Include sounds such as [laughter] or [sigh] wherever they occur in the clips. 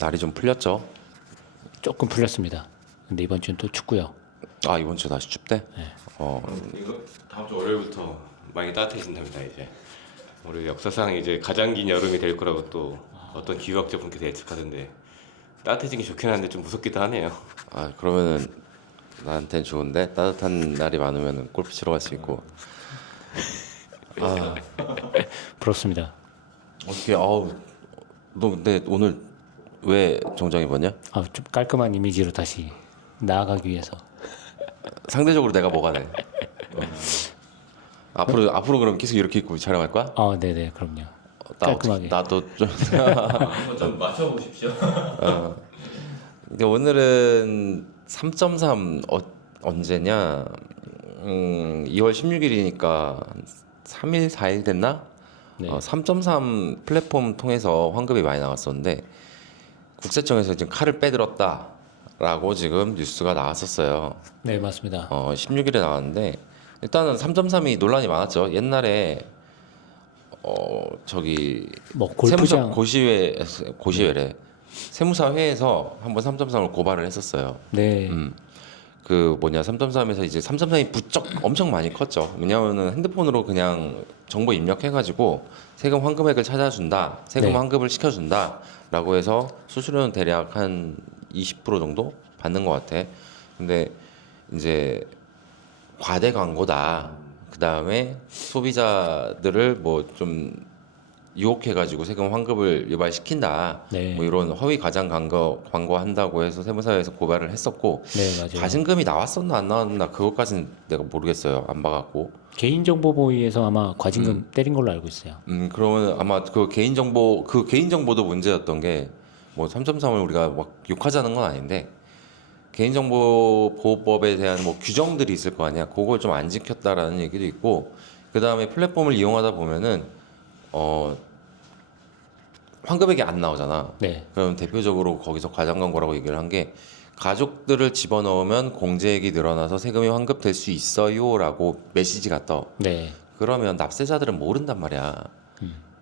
날이 좀 풀렸죠. 조금 풀렸습니다. 근데 이번 주는 또 춥고요. 아 이번 주 다시 춥대. 어 이거 다음 주 월요일부터 많이 따뜻해진답니다 이제 우리 역사상 이제 가장 긴 여름이 될 거라고 또 어떤 기후학자 분께서 예측하던데 따뜻해진 게 좋긴 한데 좀 무섭기도 하네요 아 그러면은 나한텐 좋은데 따뜻한 날이 많으면 골프 치러 갈 수 있고. 아 부럽습니다. 어떻게 아우 너 근데 오늘 왜 정장 입었냐? 아, 좀 깔끔한 이미지로 다시 나아가기 위해서. 상대적으로 내가 뭐가 돼? 어. 앞으로 앞으로 그럼 계속 이렇게 입고 촬영할 거야? 아, 네 네, 그럼요. 나 깔끔하게. 어떻게- 나도 좀 [laughs] 한번 좀 맞춰보십시오 근데 오늘은 3.3 어, 언제냐? 음, 2월 16일이니까 3일 4일 됐나? 네. 어, 3.3 플랫폼 통해서 환급이 많이 나왔었는데 국세청에서 지금 칼을 빼들었다라고 지금 뉴스가 나왔었어요. 네, 맞습니다. 어, 16일에 나왔는데 일단은 3.3이 논란이 많았죠. 옛날에 어 저기 뭐 세무사 골프장 고시회 고시회래 세무사 회에서 한번 3.3을 고발을 했었어요. 네. 음. 그 뭐냐 3.3에서 이제 3.3이 부쩍 엄청 많이 컸죠. 왜냐하면은 핸드폰으로 그냥 정보 입력해가지고 세금 환급액을 찾아준다, 세금 네. 환급을 시켜준다 라고 해서 수수료는 대략 한 20% 정도 받는 것 같아. 근데 이제 과대 광고다. 그 다음에 소비자들을 뭐 좀 유혹해가지고 세금 환급을 유발시킨다. 네. 뭐 이런 허위 가장 광고 광고한다고 해서 세무사에서 고발을 했었고 네, 맞아요. 과징금이 나왔었나 안 나왔나 그것까지는 내가 모르겠어요. 안 봐갖고. 개인정보보호위에서 아마 과징금 때린 걸로 알고 있어요. 음 그러면 아마 그 개인정보 그 개인정보도 문제였던 게 뭐 3.3을 우리가 막 욕하자는 건 아닌데 개인정보 보호법에 대한 뭐 규정들이 있을 거 아니야. 그걸 좀 안 지켰다라는 얘기도 있고 그 다음에 플랫폼을 이용하다 보면은 어 환급액이 안 나오잖아. 네. 그럼 대표적으로 거기서 과장 광고라고 얘기를 한 게 가족들을 집어넣으면 공제액이 늘어나서 세금이 환급될 수 있어요라고 메시지가 떠. 네. 그러면 납세자들은 모른단 말이야.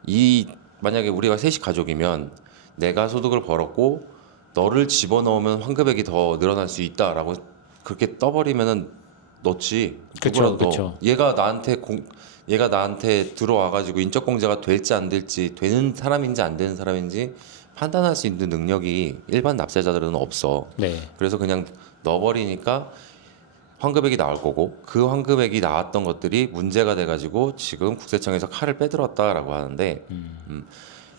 이 만약에 우리가 셋이 가족이면 내가 소득을 벌었고 너를 집어넣으면 환급액이 더 늘어날 수 있다라고 그렇게 떠버리면은 넣지. 그쵸, 누구라도 넣어. 그쵸. 얘가 나한테 공 얘가 나한테 들어와가지고 인적 공제가 될지 안 될지 되는 사람인지 안 되는 사람인지 판단할 수 있는 능력이 일반 납세자들은 없어. 네. 그래서 그냥 넣어버리니까 환급액이 나올 거고 그 환급액이 나왔던 것들이 문제가 돼가지고 지금 국세청에서 칼을 빼들었다라고 하는데 음.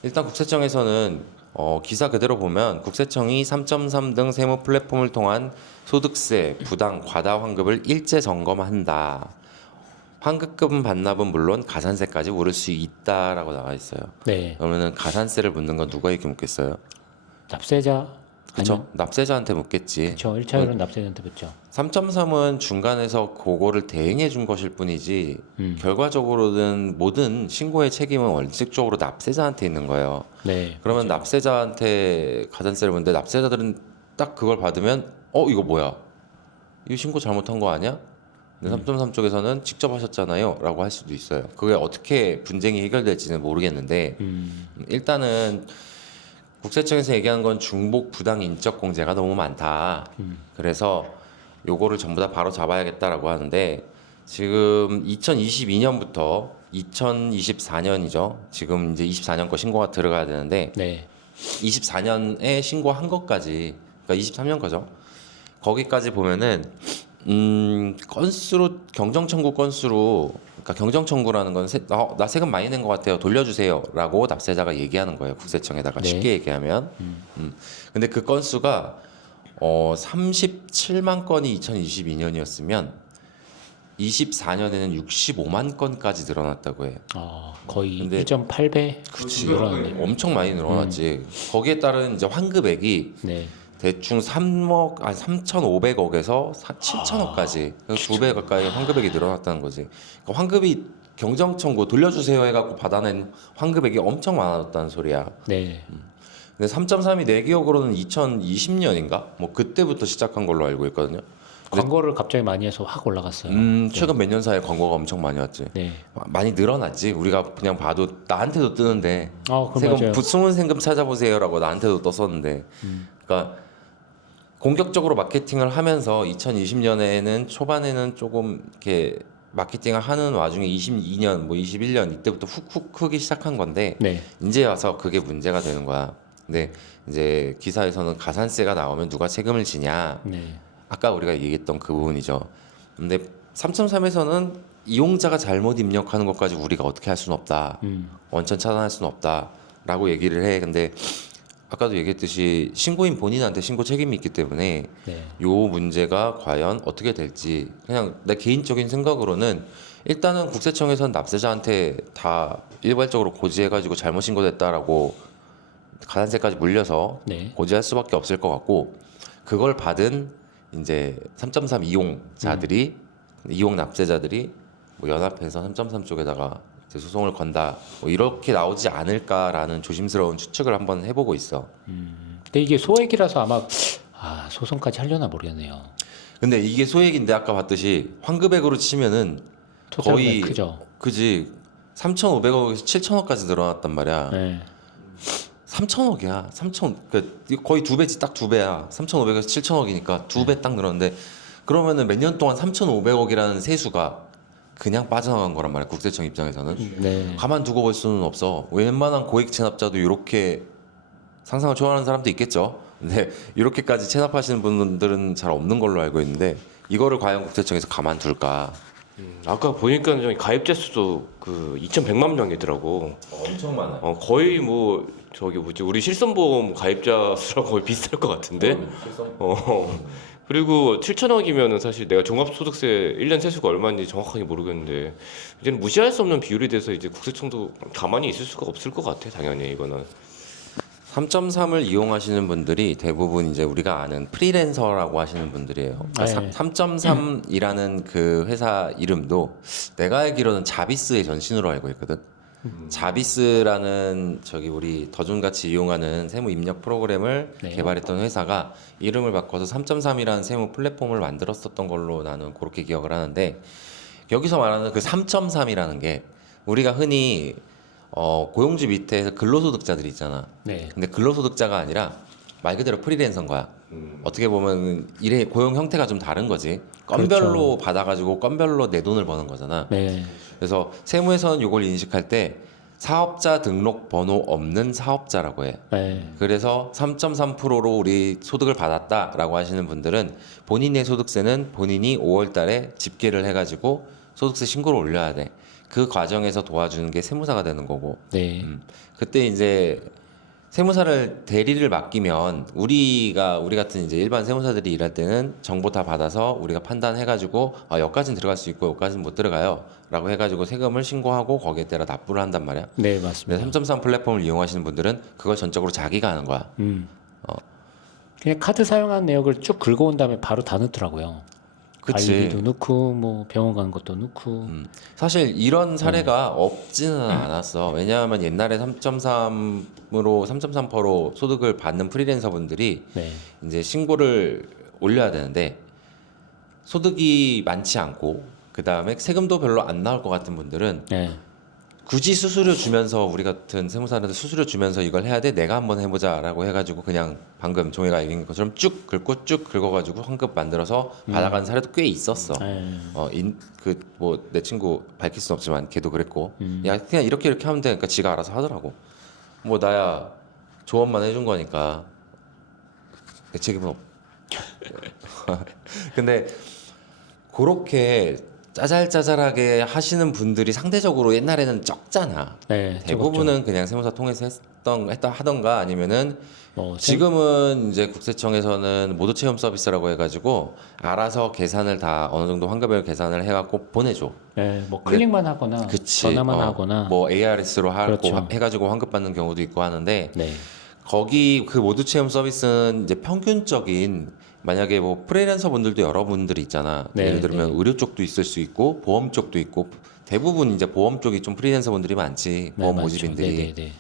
일단 국세청에서는 어, 기사 그대로 보면 국세청이 3.3 등 세무 플랫폼을 통한 소득세, 부당, 과다 환급을 일제 점검한다. 환급금 반납은 물론 가산세까지 물을 수 있다라고 나와 있어요. 네. 그러면은 가산세를 묻는 건 누가 이렇게 묻겠어요? 납세자 그렇죠? 납세자한테 묻겠지. 그렇죠. 1차율은 납세자한테 붙죠. 3.3은 중간에서 그거를 대행해 준 것일 뿐이지 음. 결과적으로는 모든 신고의 책임은 원칙적으로 납세자한테 있는 거예요. 네. 그러면 납세자한테 가산세를 묻는데 납세자들은 딱 그걸 받으면 어 이거 뭐야? 이거 신고 잘못한 거 아니야? 근데 3.3 쪽에서는 직접 하셨잖아요 라고 할 수도 있어요. 그게 어떻게 분쟁이 해결될지는 모르겠는데 음. 일단은 국세청에서 얘기하는 건 중복 부당 인적 공제가 너무 많다. 그래서 요거를 전부 다 바로 잡아야겠다라고 하는데 지금 2022년부터 2024년이죠. 지금 이제 24년 거 신고가 들어가야 되는데 네. 24년에 신고한 것까지 그러니까 23년 거죠. 거기까지 보면은 음 건수로 경정 청구 건수로 그러니까 경정 청구라는 건 세, 어, 나 세금 많이 낸 것 같아요 돌려주세요라고 납세자가 얘기하는 거예요 국세청에다가 네. 쉽게 얘기하면 음. 근데 그 건수가 어 37만 건이 2022년이었으면 24년에는 65만 건까지 늘어났다고 해요. 어, 거의 근데- 1.8배 그치. 늘어났네. 엄청 많이 늘어났지. 거기에 따른 이제 환급액이 네. 대충 3억, 아 3,500억에서 7천억까지 두 배 가까이 환급액이 늘어났다는 거지. 그러니까 환급이 경정 청구 돌려주세요 해갖고 받아낸 환급액이 엄청 많아졌다는 소리야. 네. 근데 3.3이 내 기억으로는 2020년인가? 뭐 그때부터 시작한 걸로 알고 있거든요. 광고를 갑자기 많이 해서 확 올라갔어요. 음, 최근 몇 년 사이에 광고가 엄청 많이 왔지. 네. 많이 늘어났지. 우리가 그냥 봐도 나한테도 뜨는데 아, 그 세금 맞아요. 부- 숨은 세금 찾아보세요라고 나한테도 떴었는데, 그러니까 공격적으로 마케팅을 하면서 2020년에는 초반에는 조금 이렇게 마케팅을 하는 와중에 22년, 뭐 21년 이때부터 훅훅 크기 시작한 건데 네. 이제 와서 그게 문제가 되는 거야. 근데 이제 기사에서는 가산세가 나오면 누가 책임을 지냐? 네. 아까 우리가 얘기했던 그 부분이죠. 근데 3.3에서는 이용자가 잘못 입력하는 것까지 우리가 어떻게 할 수는 없다. 음. 원천 차단할 수는 없다라고 얘기를 해. 근데 아까도 얘기했듯이 신고인 본인한테 신고 책임이 있기 때문에 네. 요 문제가 과연 어떻게 될지 그냥 내 개인적인 생각으로는 일단은 국세청에서는 납세자한테 다 일괄적으로 고지해가지고 잘못 신고됐다라고 가산세까지 물려서 네. 고지할 수밖에 없을 것 같고 그걸 받은 이제 3.3 이용자들이 이용 납세자들이 뭐 연합해서 3.3 쪽에다가 소송을 건다 뭐 이렇게 나오지 않을까라는 조심스러운 추측을 한번 해보고 있어. 근데 이게 소액이라서 아마 아 소송까지 하려나 모르겠네요. 근데 이게 소액인데 아까 봤듯이 환급액으로 치면은 거의 크죠. 그지 3,500억에서 7,000억까지 늘어났단 말이야. 네. 3,000억이야. 3,000 그러니까 거의 두 배지 딱 두 배야. 3,500에서 7,000억이니까 두 배 딱 늘었는데 그러면은 몇 년 동안 3,500억이라는 세수가 그냥 빠져나간 거란 말이야. 국세청 입장에서는 네. 가만 두고 볼 수는 없어. 웬만한 고액 체납자도 이렇게 상상을 초월하는 사람도 있겠죠. 근데 이렇게까지 체납하시는 분들은 잘 없는 걸로 알고 있는데 이거를 과연 국세청에서 가만 둘까? 음, 아까 보니까 좀 가입자 수도 그 2,100만 명이더라고. 엄청 많아. 어, 거의 뭐 저기 뭐지 우리 실손보험 가입자 수랑 거의 비슷할 것 같은데. 어. 그리고 7천억이면은 사실 내가 종합소득세 1년 세수가 얼마인지 정확하게 모르겠는데 이제는 무시할 수 없는 비율이 돼서 이제 국세청도 가만히 있을 수가 없을 것 같아 당연히 이거는 3.3을 이용하시는 분들이 대부분 이제 우리가 아는 프리랜서라고 하시는 분들이에요. 네. 3.3이라는 그 회사 이름도 내가 알기로는 자비스의 전신으로 알고 있거든. 자비스라는 저기 우리 더존같이 이용하는 세무 입력 프로그램을 네. 개발했던 회사가 이름을 바꿔서 3.3이라는 세무 플랫폼을 만들었었던 걸로 나는 그렇게 기억을 하는데 여기서 말하는 그 3.3이라는 게 우리가 흔히 어, 고용주 밑에 근로소득자들이 있잖아. 네. 근데 근로소득자가 아니라 말 그대로 프리랜서인 거야. 어떻게 보면 일의 고용 형태가 좀 다른 거지. 건별로 받아가지고 건별로 내 돈을 버는 거잖아. 네. 그래서 세무에서는 이걸 인식할 때 사업자 등록 번호 없는 사업자라고 해. 네. 그래서 3.3%로 우리 소득을 받았다라고 하시는 분들은 본인의 소득세는 본인이 5월 달에 집계를 해가지고 소득세 신고를 올려야 돼. 그 과정에서 도와주는 게 세무사가 되는 거고. 네. 음. 그때 이제 세무사를 대리를 맡기면 우리가 우리 같은 이제 일반 세무사들이 일할 때는 정보 다 받아서 우리가 판단해가지고 아 여기까지는 들어갈 수 있고 여기까지는 못 들어가요라고 해가지고 세금을 신고하고 거기에 따라 납부를 한단 말이야. 네, 맞습니다. 3.3 플랫폼을 이용하시는 분들은 그걸 전적으로 자기가 하는 거야. 음. 어. 그냥 카드 사용한 내역을 쭉 긁어온 다음에 바로 다 넣더라고요. 그치. 관리비도 넣고 뭐 병원 간 것도 넣고. 음. 사실 이런 사례가 음. 없지는 않았어. 왜냐하면 옛날에 3.3으로 3.3%로 소득을 받는 프리랜서 분들이 네. 이제 신고를 올려야 되는데 소득이 많지 않고 그 다음에 세금도 별로 안 나올 것 같은 분들은 네. 굳이 수수료 주면서 우리 같은 세무사한테 수수료 주면서 이걸 해야 돼 내가 한번 해보자라고 해가지고 그냥 방금 종이가 얘기한 것처럼 쭉 긁고 쭉 긁어가지고 환급 만들어서 받아가는 사례도 꽤 있었어. 네. 어인그 뭐 내 친구 밝힐 순 없지만 걔도 그랬고 음. 야 그냥 이렇게 이렇게 하면 되니까 지가 알아서 하더라고. 뭐 나야 조언만 해준 거니까 내 책임은 없. [laughs] 근데 그렇게 짜잘짜잘하게 하시는 분들이 상대적으로 옛날에는 적잖아. 네. 대부분은 그냥 세무사 통해서 했던 했다 하던가 아니면은 뭐 지금은 이제 국세청에서는 모두 체험 서비스라고 해가지고 알아서 계산을 다 어느 정도 환급액 계산을 해갖고 보내줘. 네, 뭐 클릭만 하거나 그치. 전화만 어, 하거나 뭐 ARS로 하고 그렇죠. 해가지고 환급 받는 경우도 있고 하는데 네. 거기 그 모두 체험 서비스는 이제 평균적인 만약에 뭐 프리랜서 분들도 여러분들이 있잖아. 네, 예를 들면 의료 쪽도 있을 수 있고 보험 쪽도 있고 대부분 이제 보험 쪽이 좀 프리랜서 분들이 많지. 네, 보험 맞죠. 모집인들이. 네, 네, 네.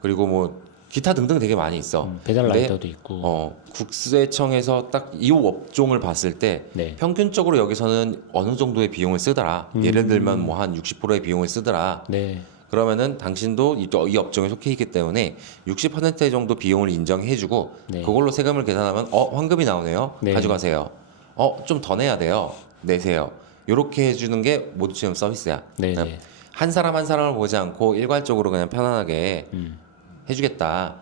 그리고 뭐 기타 등등 되게 많이 있어. 음, 배달 라이더도 있고. 어, 국세청에서 딱 이 업종을 봤을 때 네. 평균적으로 여기서는 어느 정도의 비용을 쓰더라. 음. 예를 들면 뭐 한 60%의 비용을 쓰더라. 네. 그러면은 당신도 이, 이 업종에 속해 있기 때문에 60% 정도 비용을 인정해주고 네. 그걸로 세금을 계산하면 어 환급이 나오네요. 네. 가져가세요. 어 좀 더 내야 돼요. 내세요. 요렇게 해주는 게 모두 체험 서비스야. 네. 네. 한 사람 한 사람을 보지 않고 일괄적으로 그냥 편안하게 음. 해주겠다.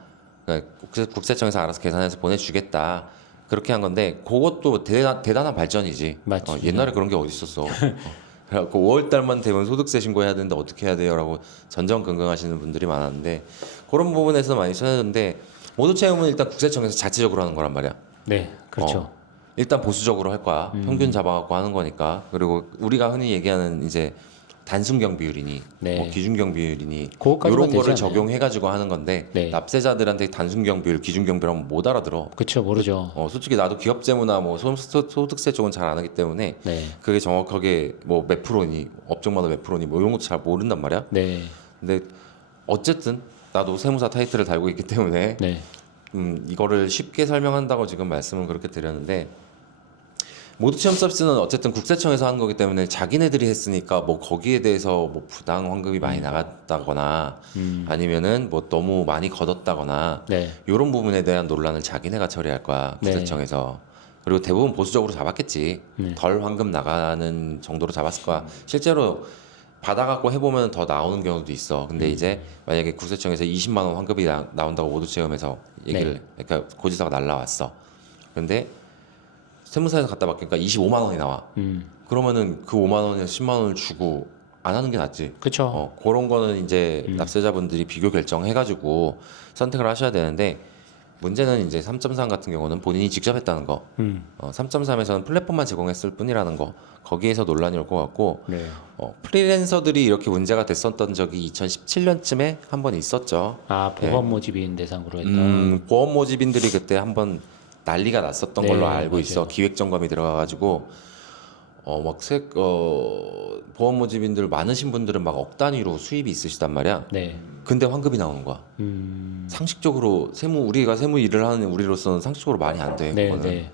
그러니까 국세, 국세청에서 알아서 계산해서 보내주겠다. 그렇게 한 건데 그것도 대단, 대단한 발전이지. 맞지. 어, 옛날에 그런 게 어디 있었어. 어. [laughs] 그래갖고 5월 달만 되면 소득세 신고해야 되는데 어떻게 해야 돼요라고 전전긍긍하시는 분들이 많았는데 그런 부분에서 많이 손해졌는데 모두 채용은 일단 국세청에서 자체적으로 하는 거란 말이야. 네. 그렇죠. 어, 일단 보수적으로 할 거야. 음. 평균 잡아갖고 하는 거니까. 그리고 우리가 흔히 얘기하는 이제 단순 경 비율이니 네. 뭐 기준 경 비율이니 그거까지만 이런 되지 거를 않아요? 적용해 가지고 하는 건데 네. 납세자들한테 단순 경 비율, 기준 경 비율 하면 못 알아들어. 그렇죠. 모르죠. 어, 솔직히 나도 기업 재무나 뭐 소- 소- 소득세 쪽은 잘 안 하기 때문에 네. 그게 정확하게 뭐 몇 프로니 업종마다 몇 프로니 뭐 이런 것도 잘 모른단 말이야. 네. 근데 어쨌든 나도 세무사 타이틀을 달고 있기 때문에 네. 음, 이거를 쉽게 설명한다고 지금 말씀을 그렇게 드렸는데 모두 체험 서비스는 어쨌든 국세청에서 하는 거기 때문에 자기네들이 했으니까 뭐 거기에 대해서 뭐 부당 환급이 많이 나갔다거나 음. 아니면은 뭐 너무 많이 걷었다거나 네. 이런 부분에 대한 논란을 자기네가 처리할 거야 네. 국세청에서 그리고 대부분 보수적으로 잡았겠지 네. 덜 환급 나가는 정도로 잡았을 거야 실제로 받아갖고 해보면 더 나오는 경우도 있어 근데 음. 이제 만약에 국세청에서 20만 원 환급이 나, 나온다고 모두 체험에서 얘기를 네. 그러니까 고지서가 날라왔어 근데 세무사에서 갖다 바뀌니까 25만 원이 나와 음. 그러면은 그 5만 원에 10만 원을 주고 안 하는 게 낫지 그렇죠. 어, 그런 거는 이제 음. 납세자분들이 비교 결정해가지고 선택을 하셔야 되는데 문제는 이제 3.3 같은 경우는 본인이 직접 했다는 거. 음. 어, 3.3에서는 플랫폼만 제공했을 뿐이라는 거. 거기에서 논란이 올 것 같고 네. 어, 프리랜서들이 이렇게 문제가 됐었던 적이 2017년쯤에 한 번 있었죠. 아 보험 모집인 대상으로 했던. 네. 음, 보험 모집인들이 그때 한번 난리가 났었던 네, 걸로 알고 맞아요. 있어. 기획 점검이 들어가가지고 어막세 어, 보험 모집인들 많으신 분들은 막 억 단위로 수입이 있으시단 말이야. 네. 근데 환급이 나오는 거야. 음. 상식적으로 세무 우리가 세무 일을 하는 우리로서는 상식적으로 말이 안 돼. 네. 그거는. 네.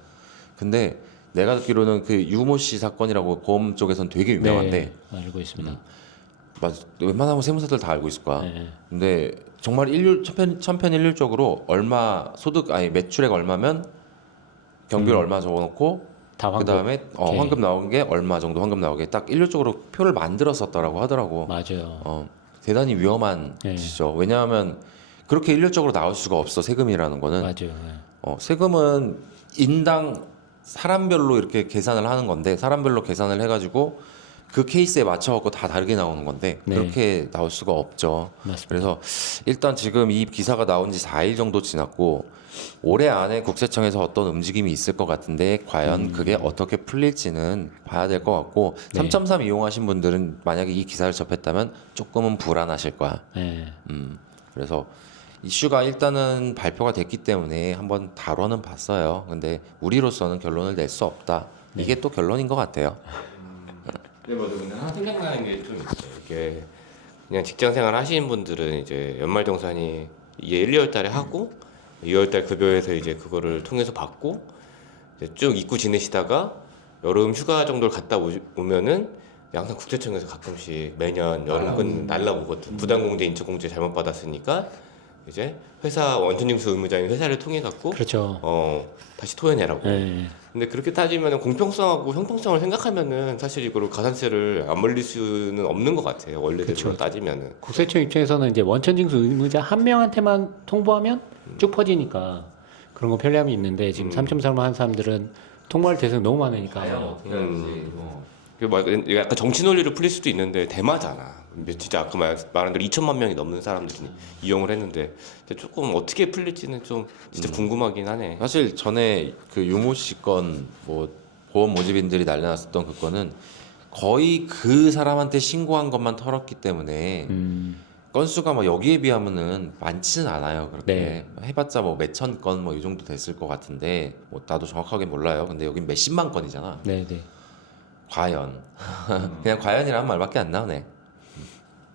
근데 내가 듣기로는 그 유모 씨 사건이라고 보험 쪽에선 되게 유명한데 네. 알고 있습니다. 맞 웬만하면 세무사들 다 알고 있을 거야. 네. 근데 정말 일률 천편 천편일률적으로 얼마 소득 아니 매출액 얼마면 경비를 음. 얼마 적어놓고 다그 환급. 다음에 어, 오케이. 환급 나온 게 얼마 정도 환급 나오게 딱 일률적으로 표를 만들었었더라고 하더라고. 맞아요. 어, 대단히 위험한 네. 짓이죠. 왜냐하면 그렇게 일률적으로 나올 수가 없어 세금이라는 거는. 맞아요. 네. 어, 세금은 인당 사람별로 이렇게 계산을 하는 건데 사람별로 계산을 해가지고 그 케이스에 맞춰갖고 다 다르게 나오는 건데 네. 그렇게 나올 수가 없죠. 맞습니다. 그래서 일단 지금 이 기사가 나온 지 4일 정도 지났고 올해 안에 국세청에서 어떤 움직임이 있을 것 같은데 과연 그게 어떻게 풀릴지는 봐야 될 것 같고 네. 3.3 이용하신 분들은 만약에 이 기사를 접했다면 조금은 불안하실 거야. 네. 음, 그래서 이슈가 일단은 발표가 됐기 때문에 한번 다뤄는 봤어요. 근데 우리로서는 결론을 낼 수 없다. 네. 이게 또 결론인 것 같아요. 네 맞아. 근데 하나 생각나는 게 좀 있어요. 이게 그냥 직장 생활 하시는 분들은 이제 연말정산이 이게 1, 2월 달에 하고 2월 달 급여에서 이제 그거를 통해서 받고 이제 쭉 잊고 지내시다가 여름 휴가 정도를 갔다 오- 오면은 항상 국세청에서 가끔씩 매년 여름은 날라오거든. 부당공제, 인적공제 잘못 받았으니까 이제 회사 원천 징수 의무자인 회사를 통해 갖고 그렇죠. 어 다시 토해내라고. 네. 근데 그렇게 따지면 공평성하고 형평성을 생각하면은 사실 이거를 가산세를 안 물릴 수는 없는 것 같아요. 원래대로 그쵸. 따지면은. 국세청 입장에서는 이제 원천징수 의무자 한 명한테만 통보하면 쭉 퍼지니까 그런 거 편리함이 있는데 지금 음. 3.3을 한 사람들은 통보할 대상이 너무 많으니까 음. 그막 약간 정치 논리를 풀릴 수도 있는데 대마잖아. 근데 진짜 아까 말, 말한 대로 2천만 명이 넘는 사람들이 이용을 했는데 조금 어떻게 풀릴지는 좀 진짜 궁금하긴 하네. 사실 전에 그 유모 씨건뭐 보험 모집인들이 난리났었던 그 건은 거의 그 사람한테 신고한 것만 털었기 때문에 음, 건수가 뭐 여기에 비하면은 많지는 않아요. 그렇게 네. 해봤자 뭐 몇천 건 뭐 이 정도 됐을 것 같은데 뭐 나도 정확하게 몰라요. 근데 여긴 몇십만 건이잖아. 네, 네. 과연 [laughs] 그냥 과연이라는 말밖에 안 나오네.